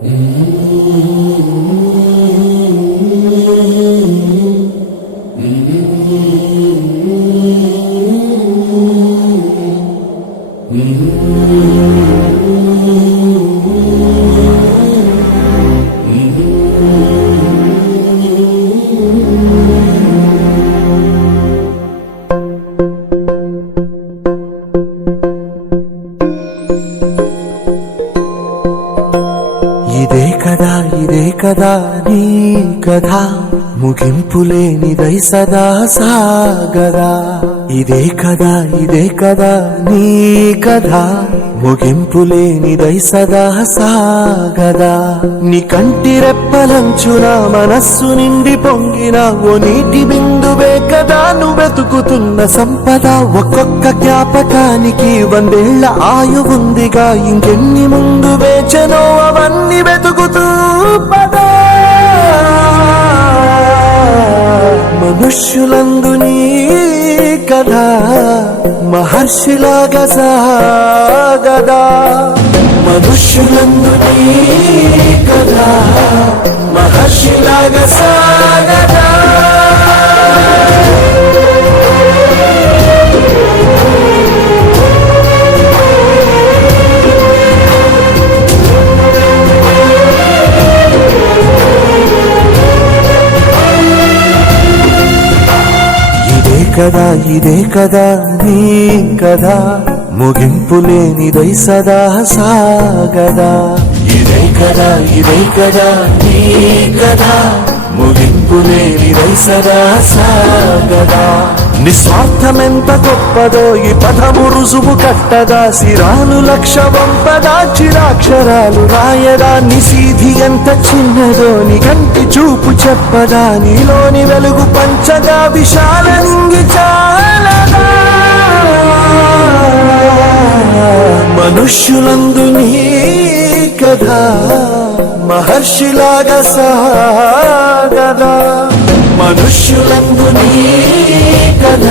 ఇదే కదా నీ కథ ముగింపులేనిదై సదా సాగదా. ఇదే కదా నీ కథ ముగింపులేనిదై సదా సాగదా. నీ కంటి రెప్పలంచున మనస్సు నిండి పొంగిన ఓ నీటి బిందువే కదా నువ్వు వెతుకుతున్న సంపద. ఒక్కొక్క జ్ఞాపకానికి 100 ఏళ్ల ఆయువుందిగా, ఇంకెన్ని ముందు వేచనో అవన్నీ వెతుకుతూ పదా. మనుష్యులందు నీ కథ మహర్షిలాగా సాగదా. మనుష్యులందు నీ కథ మహర్షిలాగా సాగదా. ఇదే కదా నీ కథ ముగింపులేనిదై సదా సాగదా. ఇదే కదా నీ కథ ముగింపులేనిదై సదా సాగదా. నిస్వార్థమెంత గొప్పదో ఈ పదము రుజువు కట్టదా. సిరాలు లక్ష వంపదా, చిరాక్షరాలు రాయదా. నిశీధి ఎంత చిన్నదో నీ కంటి చూపు చెప్పదా. నీలోని వెలుగు పంచగా విశాల నింగి చాలదా. మనుష్యులందు నీ కథ మహర్షిలాగా సాగదా. మనుష్యులందు నీ కథ